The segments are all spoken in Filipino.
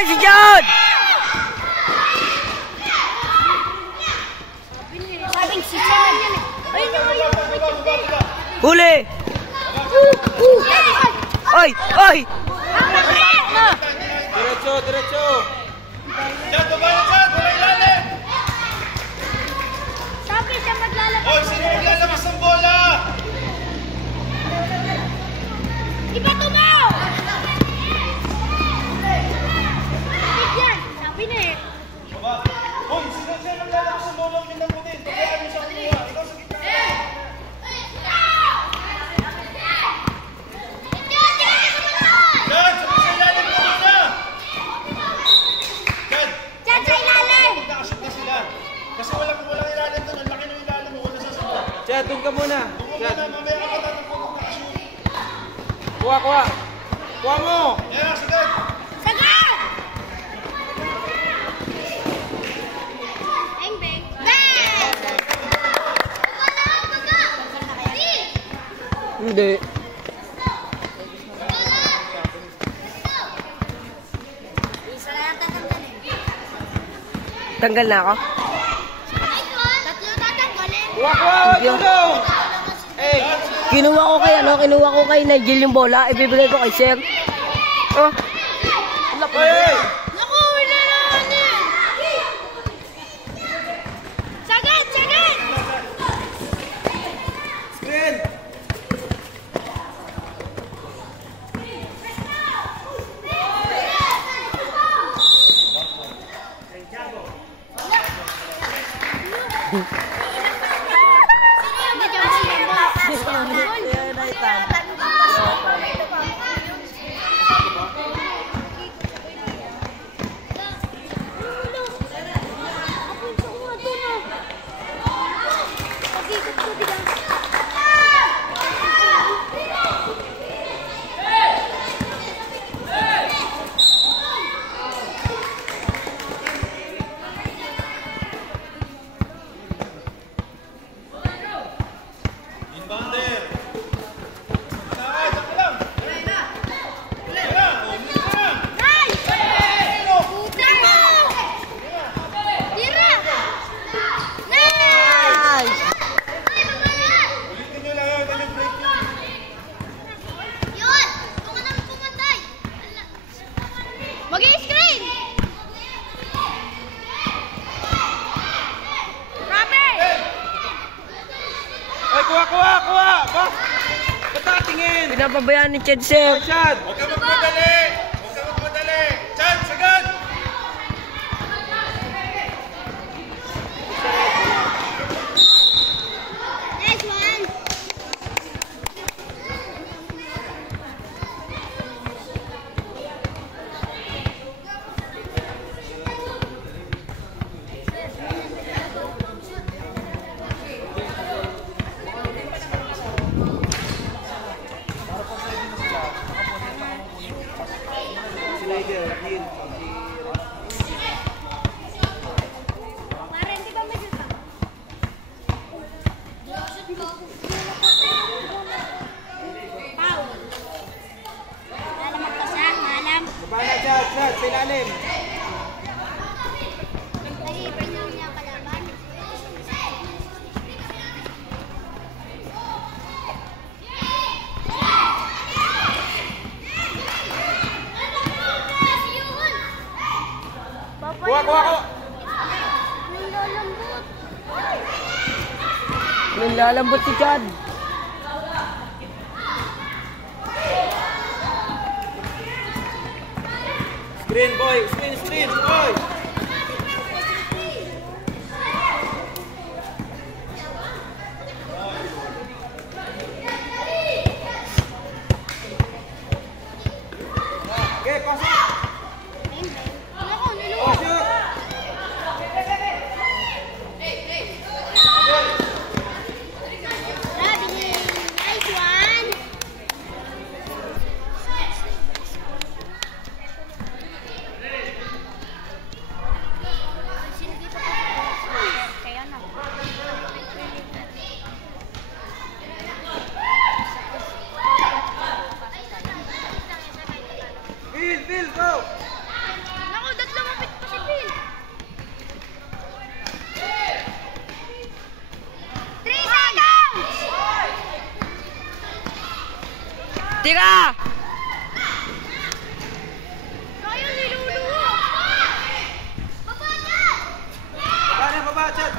Oy, si John! Sabing si John yan eh. Huli! Oy! Oy! Diretso, diretso. Diyan, babae ka! Wala ilalim! Sabi siya maglalabas. Hoy, sino maglalabas ng bola? Iba tumaw! Sabit yan. Sabi na eh. Hoy, sino maglalabas ng bola? Minang mo din. Pagkaan mo siya kumuha. Ikaw sa gitna. Diyan, sa ilalim ka muna! Diyan! Diyan sa ilalim! Magkakashoot na sila. Kasi walang ilalim doon. Ang laki ng ilalim mo. Wala sasagot. Chad, doon ka muna. Doon Chad. muna, mamaya ka tatakbo magkakashoot. Kuha, kuha. Kuha mo. Yeah, sige. Sagad! Bang, bang. Bang! Hindi. Isa na tatanggalin. Tanggal na ako. Tatlo tatanggalin. Kuha, kuha. Tulong. Eh. Kinuha ko kay Nigel yung bola. Ibibigay ko kay Sir. Oh. Hey. Naku, wala naman eh. Sagad, sagad! Screen. Inbounder. Nakakay, sakto lang. Tira, Nice! Tira! Nice! ulitin nyo lang yan. Ganyan break nyo. Yun! Kung ka naman pumantay! Mag-i-screen! Grabe! Ay, kuha, kuha, kuha. Ba? Ba't nakatingin? Pinapabayaan ni Chad, Sir. Chad. Huwag ka magmadali. Huwag ka magmadali. Chan, sagad. Nice one! Slider, heel. Pare, hindi ba may shoot pa? Foul. Alam magpasan, alam. Baba na, Chad. Chad, sa ilalim. Nag-iipin na niya kalaban. Kuha, kuha, kuha. Nanglalambot. Nilalambot si Chad. Screen, boy. Screen, screen, boy. Okay, pasok. Bang, bang. Naku, Oh, nilunod. shoot. Grabe niya. Nice one. Tira! Sayang, niluluwa. Baba na! Baba, Chad.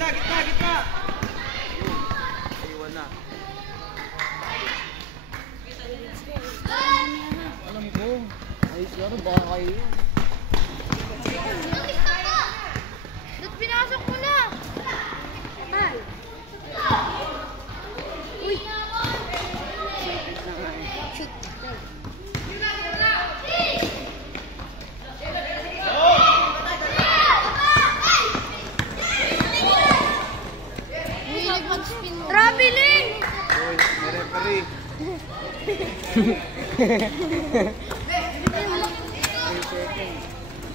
Gitna. Iwan na. Alam ko. Ayos laro, baka kayo. Ba't pinasok mo na? Tay. Uy. Shoot. Traveling! Uy, may referee.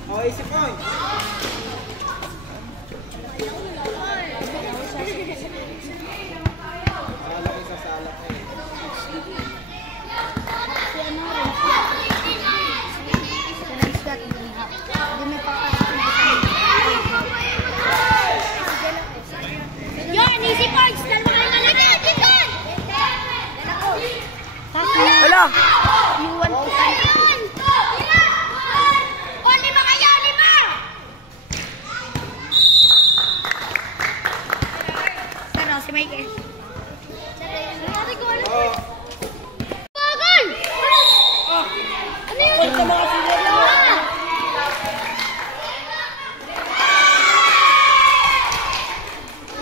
Oh, easy point. Salak isa salak eh. Yan, easy points! Dalawa kayo nalagay! Dikon! Hala! Iwan ko pa yan! O, 5 kayo! 5! Saro, si Michael. Saro, ko ano? Oh, Bagal! Ano yun? Punta mga sila lang!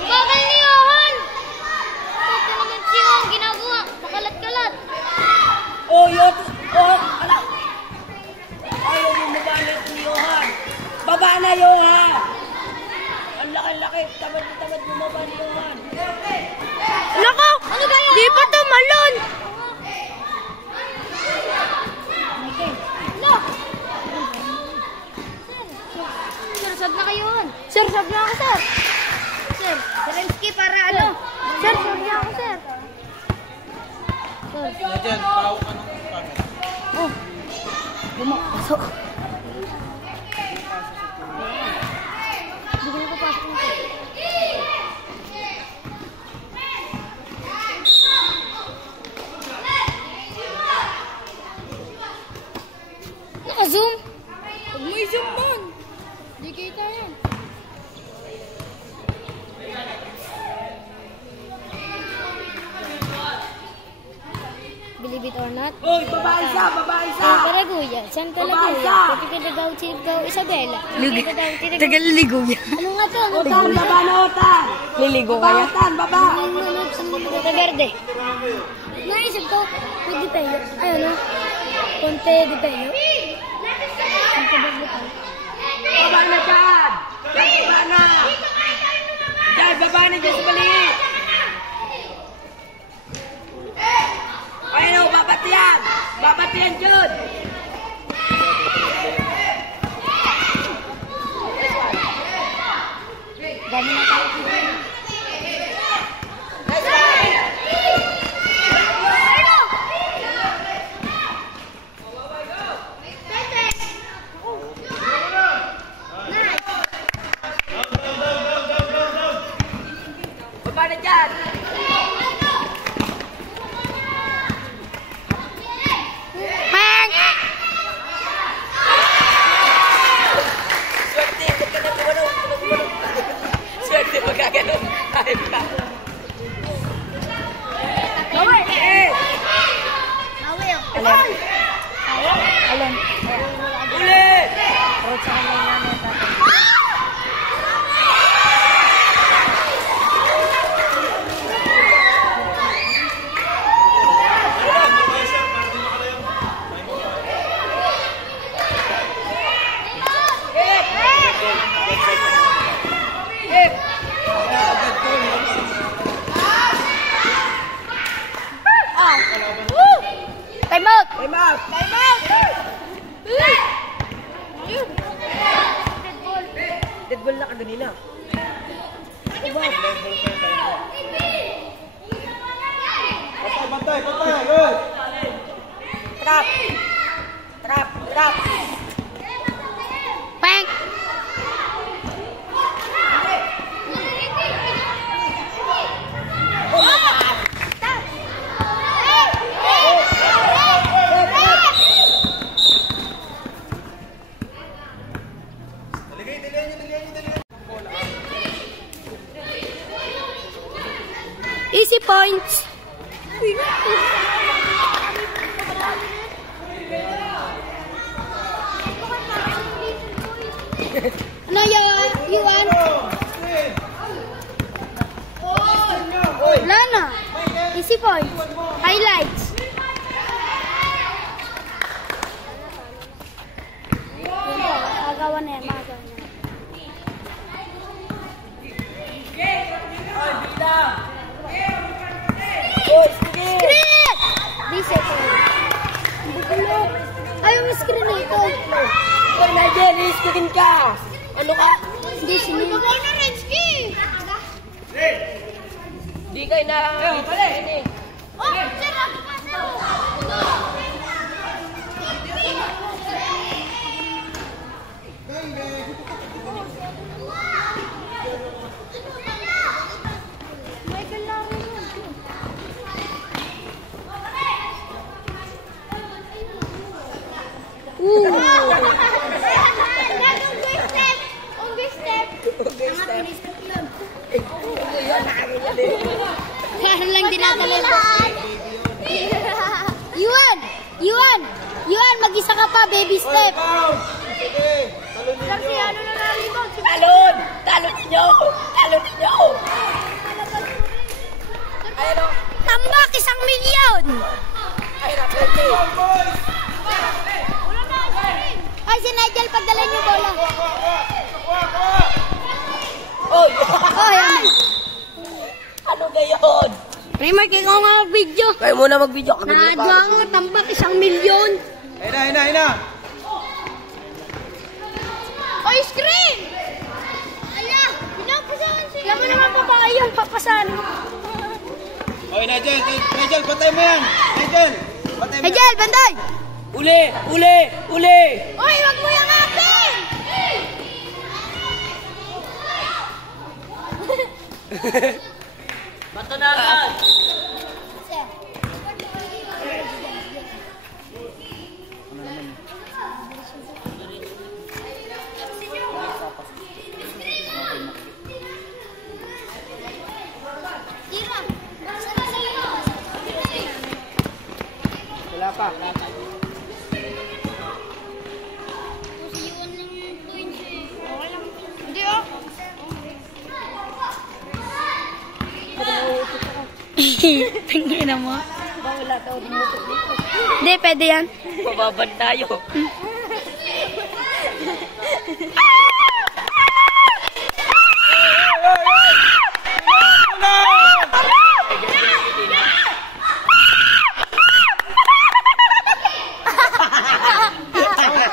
Bagal ni Johan! Ito naman si Johan ginagawa. Pakalat-kalat. Oh, yun! Oh, ala! Ayaw yung mabalit ni Johan! Baba na, Johan! Ang laki-laki! Tamad bumaba ni Johan! Nako! Ano ba yun? Di pa tumalon! Look! Sir, sab na kayo yun. Sir, sab na ako, sir. Sir, Zelensky para ano? Sir, sab na ako, sir. Sir. Diyan, tao ka ng camera. Oh. Pasok. Hindi ko pasok nito. Naka-zoom? Huwag mo i-zoom doon. Hindi kita yan. Believe it or not. Uy, baba isa! Para Guya, Santa Laguya, Pagkakagaw Chiligaw Isabela. Tagal-ligo yan. Ano nga to? Ano Otan, baba na, Otan! Liligo kaya? Otan, baba! Sa verde. Naisip ko, may depenyo. Ay, ano? Konte depenyo. Konte depenyo. Baba na dyan! Dyan, baba na! Dyan, baba na dyan sa maliit! Ayun, babatiyan! Babatiyan dyan! Dami na tayo. Baba na dyan! Swerte, ba't ka nagumano? Swerte, magkagano. Ayun ka. Gawin! Eh! Awil. Alon! Alon. Uli! Time out! Time out! Time out! Dead ball na ka ganina. Bantay, good! Trap! Trap! Trap! Bang! Sige, dalihan nyo. Easy points. Ano yun? Yuan? Wala na. Easy points. Highlights. Magawa na yan. Magawa na yan. Screen! Reset. Ay, yung screen ito. Ikaw na dyan, screen ka. Ano ka? Hindi, sinunod. Magawa na red ski. Di kayo na. Oh, sir, ako pa sir. Michael lang yun. Parang lang dinadala. Yuan, mag-isa ka pa, baby step. Sige, talon ninyo. Ano na nalibag? Talon! Talon ninyo! Talon ninyo! Ayun o. Tambak, 1,000,000. Ayun o, pwede. Ay, si Nigel, pagdala niyo bola. Oy! Oh, yan. Ano gayon? Remark, ikaw nga mag-video. Kayo muna mag-video. Kami na Nadwa nga, tambak, 1,000,000. Ayun na. Oy, screen! Ala, pinapasahan siya. Kaya mo naman babae yun, papasahan. Oy, Nigel, patay mo yan. Nigel, patay mo yan. Nigel, banday! Uli! Uli! Uli! Oy, wag mo yung akin! Bato na agad! Wala pa. Hindi oh. Tingin mo. Wala ka umutok dito. Hindi, pwede yan. Mababad tayo.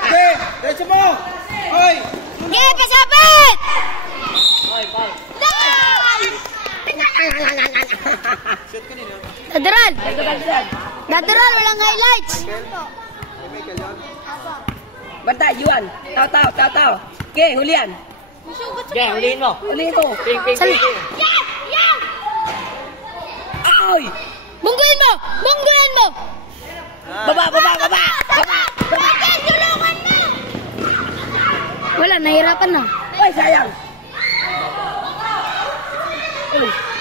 Sige, diretso mo. Oy. Sige, pasabit! Hoy, Paul. Shoot ka nila. Dadaral! Dagdag. Dadaral, walang highlights. Ay, Michael yun. Banta, Yuan. Taw. Okay, hulihan. Okay, hulihin mo. Hulihin mo. Ping. Ay! Bungguin mo! Bungguin mo! Baba! Tulungan mo! Wala, nahirapan na. Ay, sayang.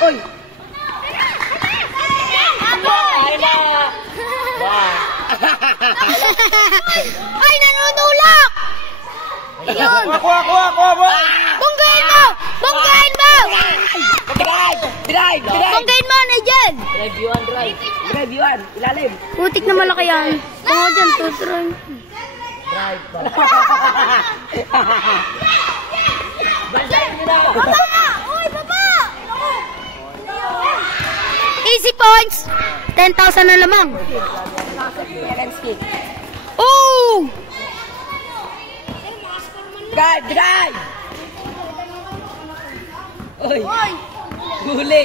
Oy. Ay na. Ay, nanunulak! Yun! Kuha. Bungguin mo! Bungguin mo! Drive! Bungguin mo, Nigel! Drive, Yuan. Ilalim. Putik na malaki yan. Tungo dyan, tuturuan. Drive pa. Banday nyo na. Baba! Uy, baba! Easy points! 10,000 na lamang. Zelensky. Oh! Drive! Oy, huli.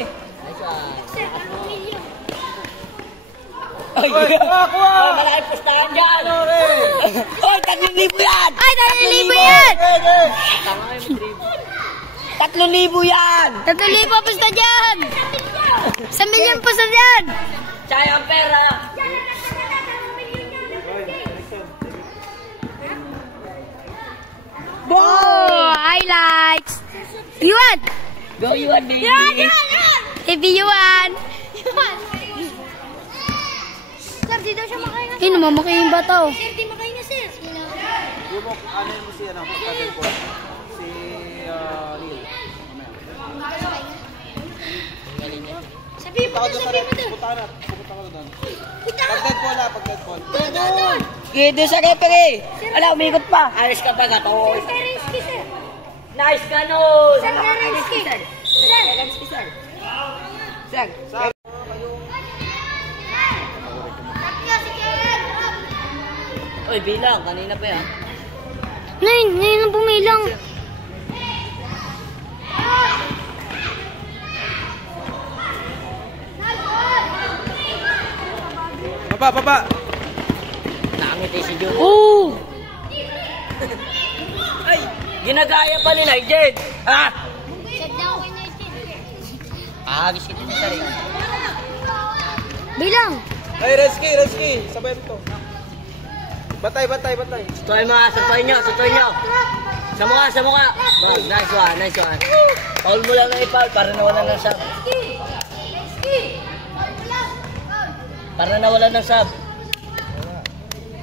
Oy, Kuha. oh, malaki pustahan dyan. Oy, 3,000 yan. Ay, 3,000 yan! 3,000 yan. 3,000 pusta dyan! 1,000,000 pusta dyan! Tsaya ang pera. Oh! Yuan! Go, Yuan, baby. Baby Yuan! Sir, di daw siya makain na. Eh, namamaki yung bata, oh. Sir, di makain na, sir. Yung mo, ano mo si, ano, pagkakal ko? Si, Neil. Sabi mo to, sabi mo to. Pupunta ka na doon. Pag-deadball na, pag-deadball. Gito sa referee. Ala, umikot pa. Ayos ka pa, gato. Sir, sir. Nice ka, no. Sir, Rizky. Sir. Sir. Sir. Sir. Uy, bilang. Kanina pa yan. Ngayon ang bumilang. Baba. Nakangiti si Jun. Oh! Ay, ginagaya pa ni Nigel. Ha? Agis kita sa sarili. Bilang. Ay, Reski. Sabay mo to. Batay. Sutoy nyo. Sa mukha. Oh, nice one. Paul mo lang na ipaul para nawalan ng sub. Para nawalan ng sub.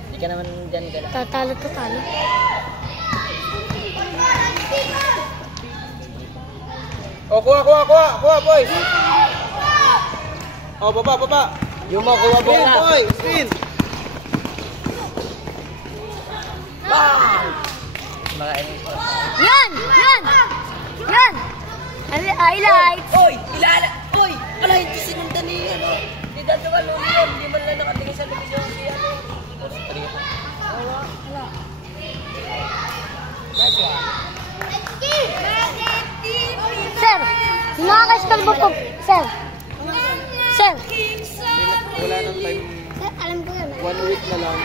Hindi ka naman dyan ka na. Tatalo. Oh, kuha, boys. Oh, baba. Yung mo, kuha Spin, bola. boy, spin. Bang! Makainis pa. Yan! Highlights! Oy! Oy! Ala, hindi sinundan ni ano. Hindi dadawa luli yan. Hindi man lang nakatingin sa lumisyon si ano. Wala. Nice one. Sir! Yung mga ka-school mo po. Sir! Wala nang time. Sir, alam ko yan. 1 week na lang.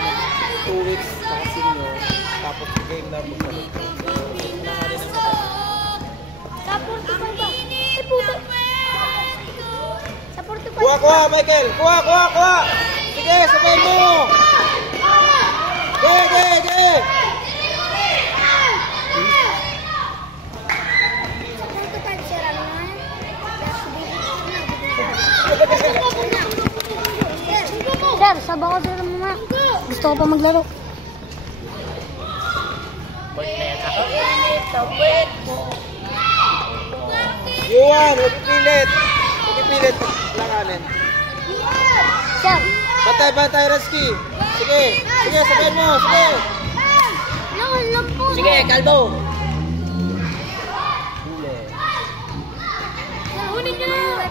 2 weeks nakasinyo. Tapos game na bumalik. Sa Portugal ba? Ay, puto. Sa Portugal. Kuha, Michael. Kuha. Sige, sabay mo. Ge. Sir, sabaw ko sila mama. Gusto ko pa maglaro. Yuan, huwag ipilit. Langanin. Sir! Batay, Reski. Sige, sabay mo. Sige. Alam po. Sige, kalbo. Hunin niyo na.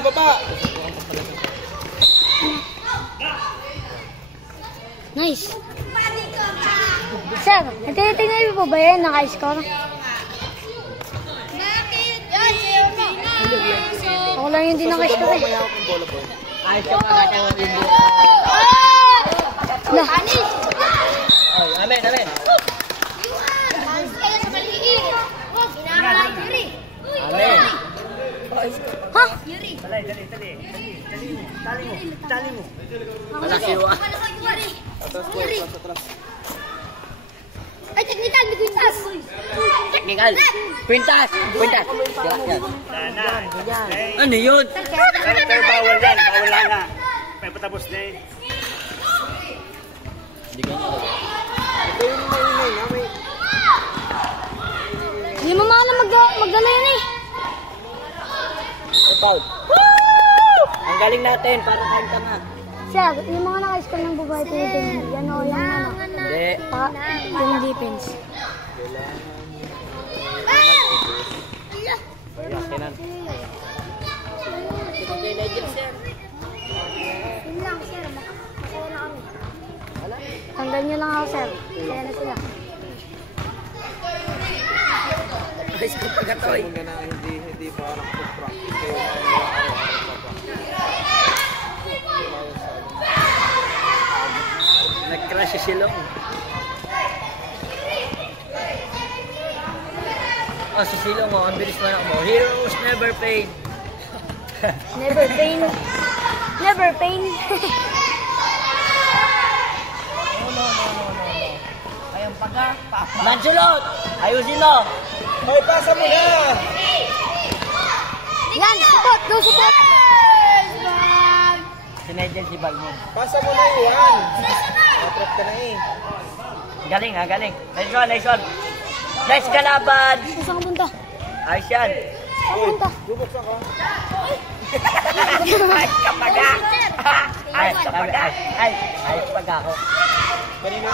Baba. Nice. Sir, natitingnan niyo po ba yan? Naka-score? Ako lang yung di naka-score eh. Ayos ka pa katawa din mo. Lah. Ay, amen. Amen. Ha? Tali mo. Wala siwa. Atras. Ay, technical, may kwintas. Technical. Quintas. Ano yun? Pero bawal na. May patapos na eh. Hindi ko alam. Ito yung maingay. Hindi mo maalam magdala yan eh. Paul. Ang galing natin para kain ka nga. Sir, yung mga naka-score ng babae, tinitingnan. Yan o, yan ano. Hindi. Yung defense. Yakinan. Hindi legend, sir. Yun lang, sir. Masaya na kami. Tanggal nyo lang ako, sir. Kaya na sila. Ayos ka pa gatoy. Kung na hindi parang practice kayo. Nag-crash si Silong. Oh, si Silong, oh, ang bilis man ako. Heroes never paid. Never pain. Never pain. Lancelot! Ayusin mo! Hoy, pasa mo na! Yan, support! Go support! Sinedyan si Balmon. Pasa mo na yan! Matrap ka na eh. Galing ha, galing. Nice one, nice one. Nice kalaban! Saan ka punta? Ayos yan. Hoy, bubuksan ka. Ayos ka pag Ayos ka pag Ayos pag ako. Kanina?